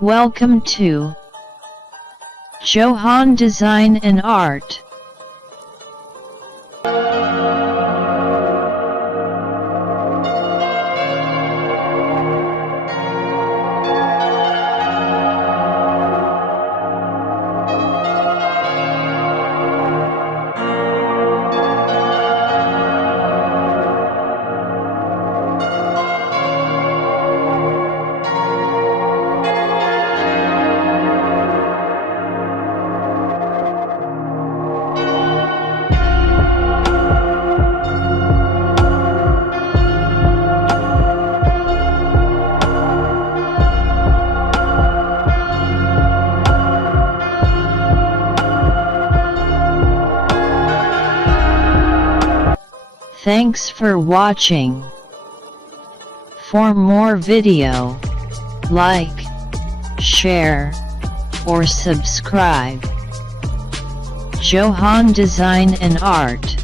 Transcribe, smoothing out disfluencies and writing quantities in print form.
Welcome to Chouhaangee Design and Art. Thanks for watching. For more video, like, share, or subscribe. Chouhaangee Design and Art.